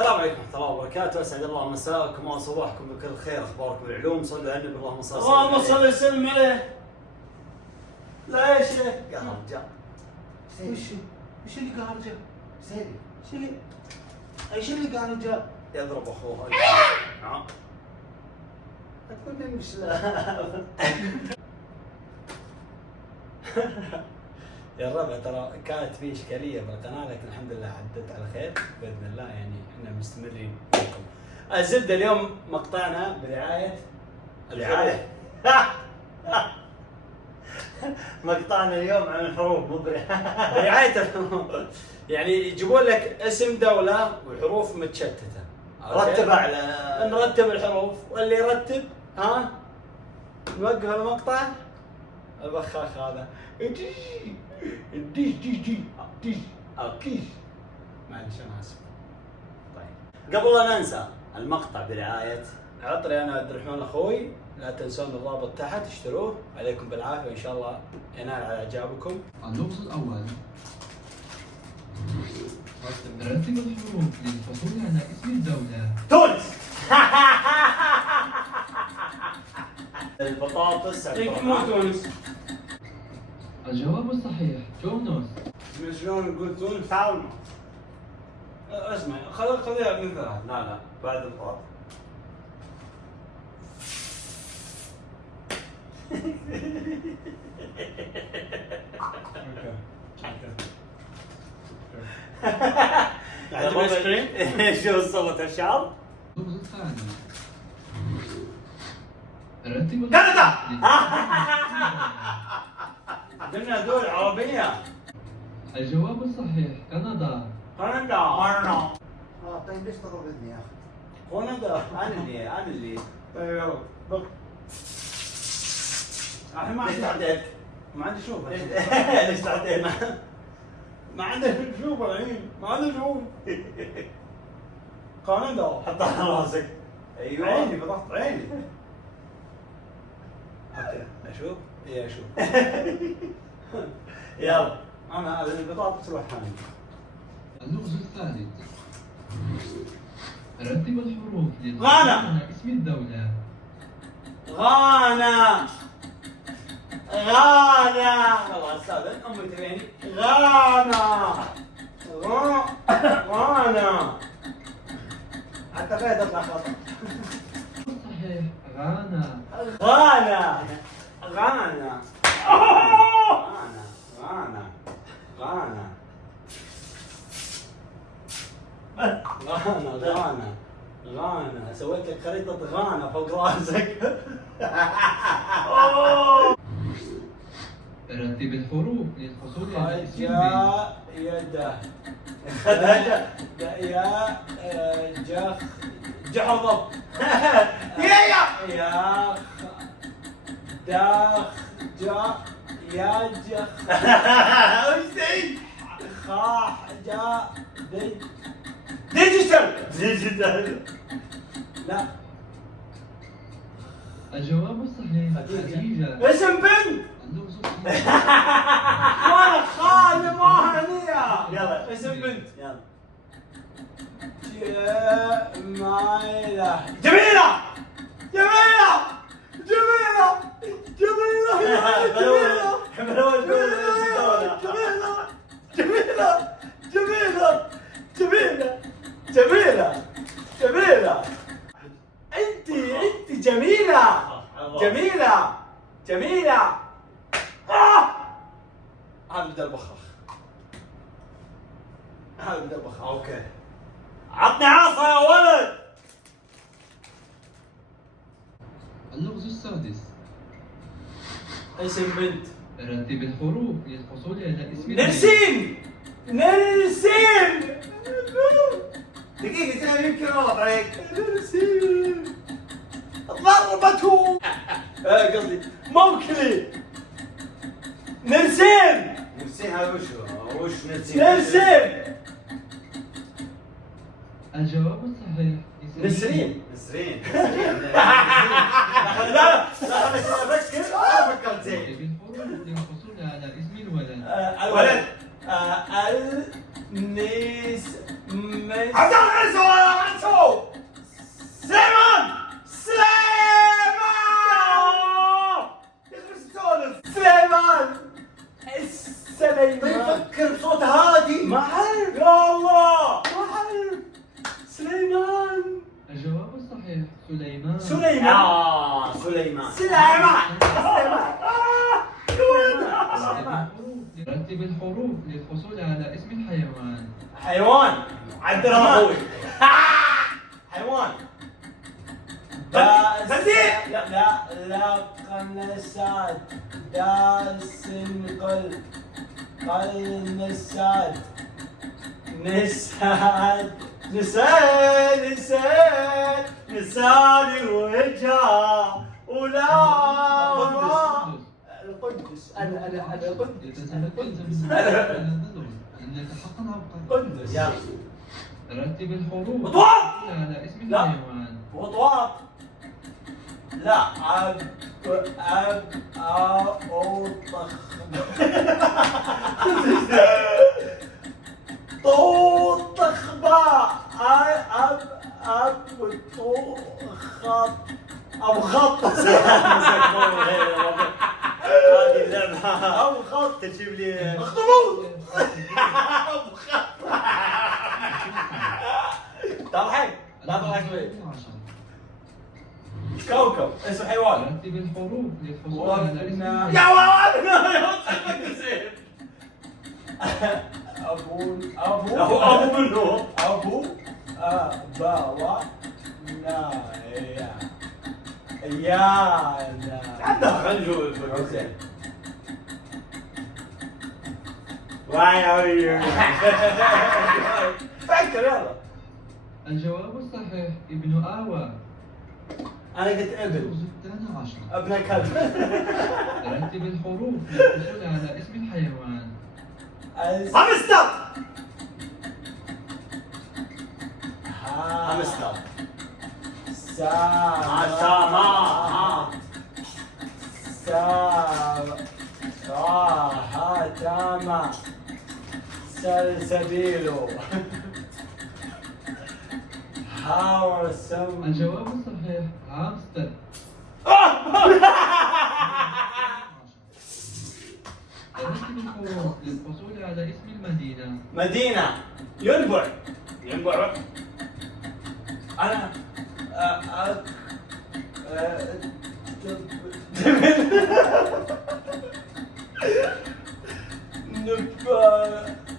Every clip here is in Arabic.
السلام عليكم ورحمة الله وبركاته، اسعد الله مساءكم وصباحكم بكل خير، اخباركم بالعلوم، صلوا على النبي اللهم صل وسلم عليه. لا يا شيخ قال رجال وش اللي قال رجال؟ سيدي ايش اللي قال رجال؟ يضرب اخوه. نعم تقول لي مش يا الربع ترى كانت في اشكاليه بالقناه، لكن الحمد لله عدت على خير باذن الله، يعني احنا مستمرين معكم. الزبده اليوم مقطعنا برعايه مقطعنا اليوم عن الحروف، مو برعايه الحروف. يعني يجيبون لك اسم دوله وحروف متشتته، رتب على نرتب الحروف، واللي يرتب نوقف المقطع. البخاخ هذا معلش انا اسف. طيب قبل لا ننسى المقطع برعايه عطري انا عبد الرحمن اخوي، لا تنسون الرابط تحت اشتروه، عليكم بالعافيه وان شاء الله ينال على اعجابكم. اللغز الأول: رتب الحروف للحصول على اسم الدولة. تونس. البطاطس مو تونس. الجواب الصحيح تونس. شلون نقول تونس؟ تعاون. اسمع خليها من ثلاث. لا بعد البطاطس. عندك ايس كريم؟ شو صوت الشعر؟ اللغز الثاني: رتب كندا. قلنا دول عربية. الجواب الصحيح كندا. كندا. طيب ليش تضرب اذني يا اخي؟ كندا. انا اللي طيب يلا بق. الحين ما ليش عندي تعديت؟ ما عندي شوف. ليش تعديت؟ ما عندي شوف الحين ما عندي شوف. كندا. حطها على راسك. ايوه عيني بضغط عيني. اوكي اشوف؟ اي اشوف. يلا انا البطاطس روحاني. اللغز الثالث: رتب الحروف للحصول غانا. على اسم الدولة. غانا. يلا استاذن امي تبيني. غانا. غانا. حتى غير تطلع خطا. صحيح غانا. غانا. غانا. غانا سويت لك خريطة غانا فوق راسك. رتب الحروف للحصول على اسم البلد. خجا يده يا جخ جحظب يا داخ جا يا جخ وش ذي؟ خاح جا ديجيتال. لا الجواب الصحيح خديجة. اسم بنت. اللغز الصحيح وانا خالي ما هنية. يلا اسم بنت. يلا جميلة. جميلة. جميلة. جميلة. جميلة. جميلة. انت جميلة. جميلة. هذا بدأ البخاخ. اوكي عطني عصا يا ولد. اللغز السادس: اسم بنت. رتب الحروف للحصول على اسم البلد. نرسين. دقيقة يمكن غلط عليك. نرسين. ضربته. قصدي موكلي. نرسين. نسين هذا وش نرسين. الجواب الصحيح نسرين. نسرين. لا افكر. فكرت زين. رتب الحروف للحصول على اسم الولد. الولد. النس. عبد الله حيوان. عبد الرحمن. حيوان. بنديق. لا قنصات. داس قل نساد. نساد الوجه ولا القدس. انا القدس. يلزم النظر إنك حقا عبقري. قدس. يلا. رتب الحروف وطواط. على اسم لا. الحيوان. وطواط. لا طخبا. ابو خط. هذه اللعبة. ابو خط تجيب لي اخطبوط. ابو خط. تضحك. لا تضحك لي. كوكب اسم حيوان. رتب الحروف للحصول على اسم الحيوان. يا ولد يا واد. ابو منو؟ ابو باوا يا عندها خنجول. فكر يلا. الجواب الصحيح ابن آوى. انا قلت ابن. الثاني عشر. ابن كلب. رتب الحروف للحصول على اسم الحيوان. همستر. همستر. تاما سلسبيل. هاورسم. الجواب الصحيح هامستر. رتب الحروف للحصول على اسم المدينة. مدينة. ينبع. أنا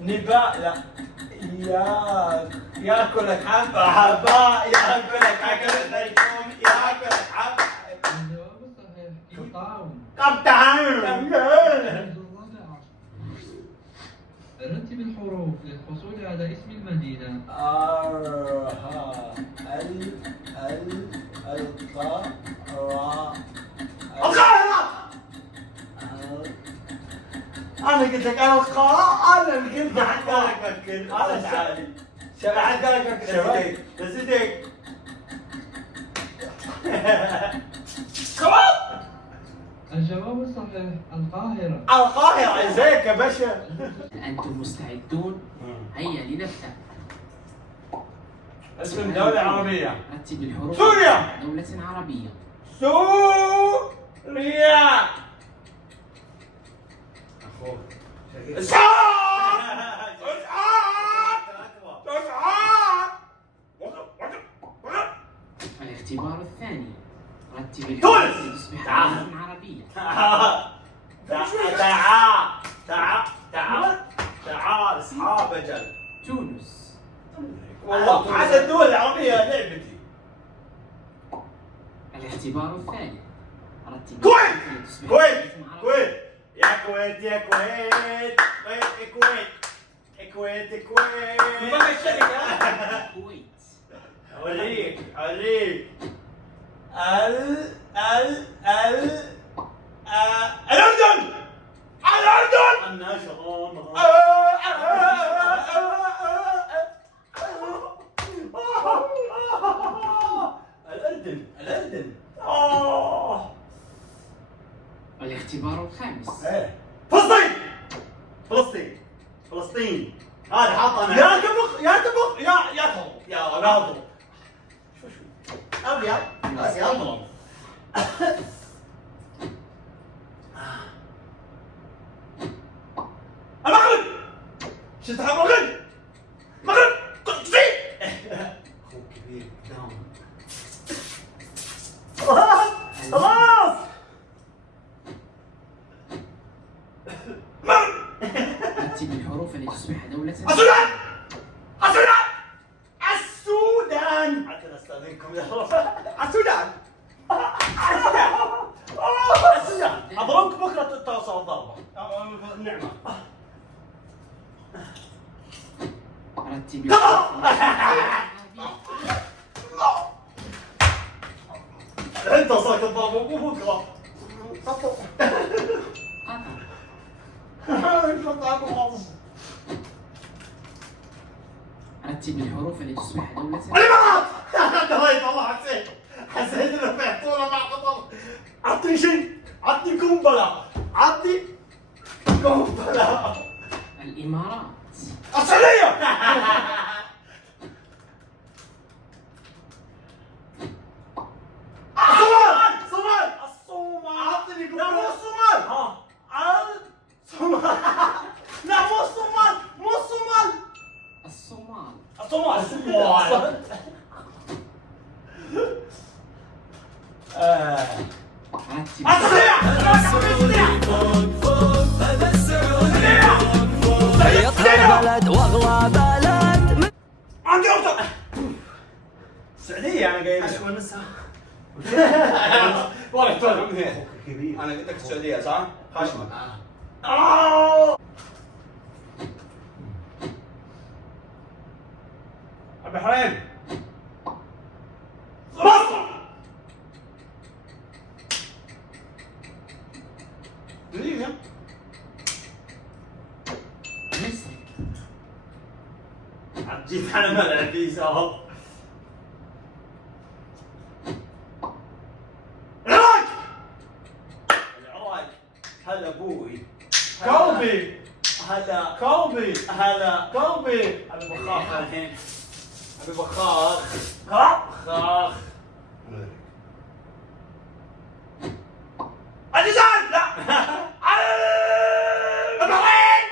نباء. لا ياكلك حبة. ياكلك حبة. الجواب الصحيح قطعون. قبطان. رتب الحروف للحصول على اسم المدينة. أنا قلت لك القاء. أنا اللي قلت لك أنا سعيد. شبعت قلبك. شبعت. تزيدك. الجواب الصحيح القاهرة. القاهرة. ازيك يا باشا؟ أنتم مستعدون؟ هيا لنبدأ. اسم دولة عربية. رتب الحروف. سوريا. دولة عربية. سوريا. الاختبار الثاني. رتب تونس. الحروف لتصبح تعال. دولة عربية. تعال اصحاب اجل. تونس. والله عدد الدول العربية لعبتي. الاختبار الثالث. رتب كويت. الحروف لتصبح كويت. اسم عربي. كويت. يا كويت يا كويت. كويت. كويت. الكويت. اوريك. الأردن. الأردن. الاختبار الخامس. فلسطين. هذا حاط انا. يا تبغ يا تضرب يا اضرب. شو ابيض بس اضرب. المغرب. شفت المغرب. كبير اخوك كبير قدام. خلاص. رتب الحروف لتصبح دولة. السودان. فيكم يا رب. السودان. السودان. اضربك بكره توصل الضربه. نعمة. رتب الحروف العربية. انت صارت الضربه مو بكره. قطر. رتب الحروف التي تصبح دولة. الامارات. دريت والله حسيت انه في حطوله مع قطر. عطني شيء، عطني قنبله، عطني قنبله. الإمارات. السعوديه. الصومال. الصومال. عطني قنبله. لا مو الصومال. الصومال. لا مو الصومال. مو الصومال. الصومال. الصومال. الصومال. رتب يطهر بلد واغلى بلد. عندي اوردر. السعودية انا قايل اشوى نسها. والله تفهم هيك. كبير. انا قلت لك السعودية صح؟ خشمك. البحرين. مصر. دقيقة. مصر. جيت على ملعب فيزا. العراق. العراق. هلا ابوي. كوبي. هلا كوبي. هلا كوبي. ابي بخاخ الحين. ابي بخاخ. ها؟ بخاخ. الجزائر. لا. البحرين.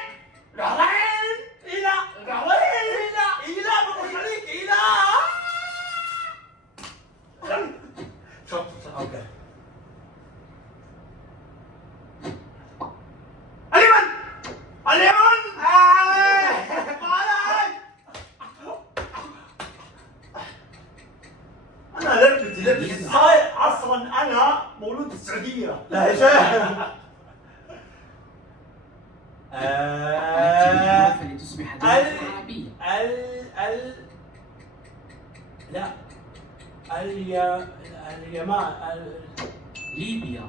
البحرين. إلى البحرين. إلى بقول عليك إلى. شوف. اوكي. اليمن. اليمن. انا لعبتي صاير اصلا انا مولود السعوديه. لا يا شيخ. رتب الحروف التي تصبح دولة عربية. لا اليمان. ليبيا.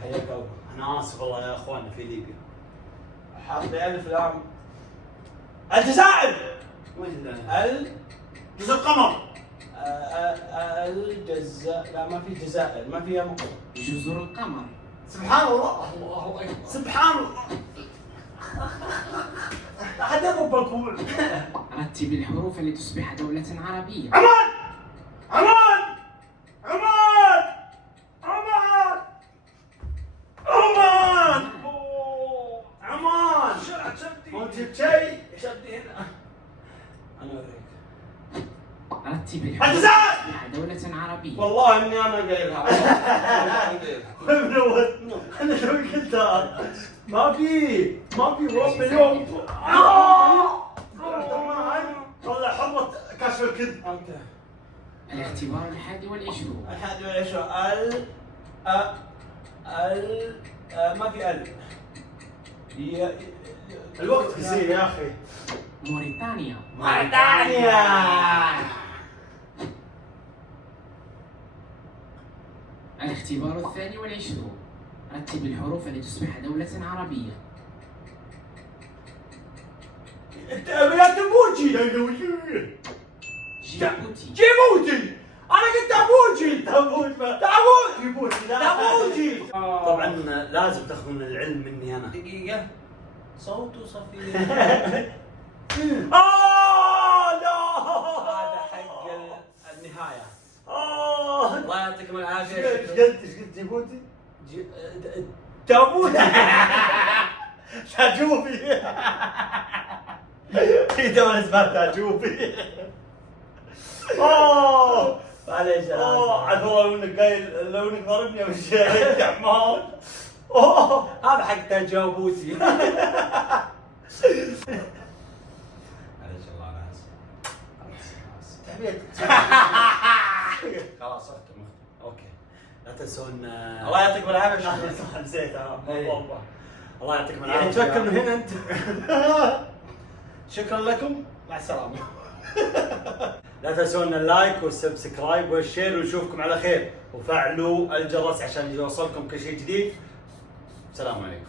حياك الله. انا اسف والله يا اخواننا في ليبيا. حاط لي الف لام. الجزائر. وين جزر القمر. الجزائر. لا ما في جزائر، ما فيها مقر. جزر القمر. سبحان الله. الله اكبر. سبحان الله. حتى يضرب بالكوع. رتب الحروف التي تصبح دولة عربية. عمان. عمان. عمان. عمان. عمان. عمان. ما جبت شيء. شدي هنا. انا اوريك. رتب الحروف الجزائر. التي تصبح دولة عربية. والله اني انا قايلها. ابن ولد. انا لو قلتها ما في ورب اليوم. طلع حرة كشف الكذب. اوكي. الاختبار 21. 21. ما في هي الوقت قصير يا اخي. موريتانيا. موريتانيا. الاختبار 22. رتب الحروف التي تصبح دولة عربية. يا تبوجي. جيبوتي. جيبوتي. انا قلت تابوجي. جيبوتي. تابوجي. طبعا لازم تاخذون العلم مني انا. دقيقة. صوته صفير. لا. هذا حق النهاية. الله يعطيكم العافية. ايش قلت جيبوتي؟ تابوتي. تاجوبي. في دولة اسمها تاجوبي. معليش عاد والله لو انك قايل لو انك ضربني او شيء يا حمار. هذا حق تاجوبوتي. معليش الله انا اسف. تبي خلاص اختم. اوكي لا تنسون الله يعطيكم العافيه. صح نسيت إيه. والله. الله يعطيكم يعني العافيه. تفكر من هنا انت. شكرا لكم مع السلامه. لا تنسون اللايك والسبسكرايب والشير ونشوفكم على خير وفعلوا الجرس عشان يوصلكم كل شيء جديد. السلام عليكم.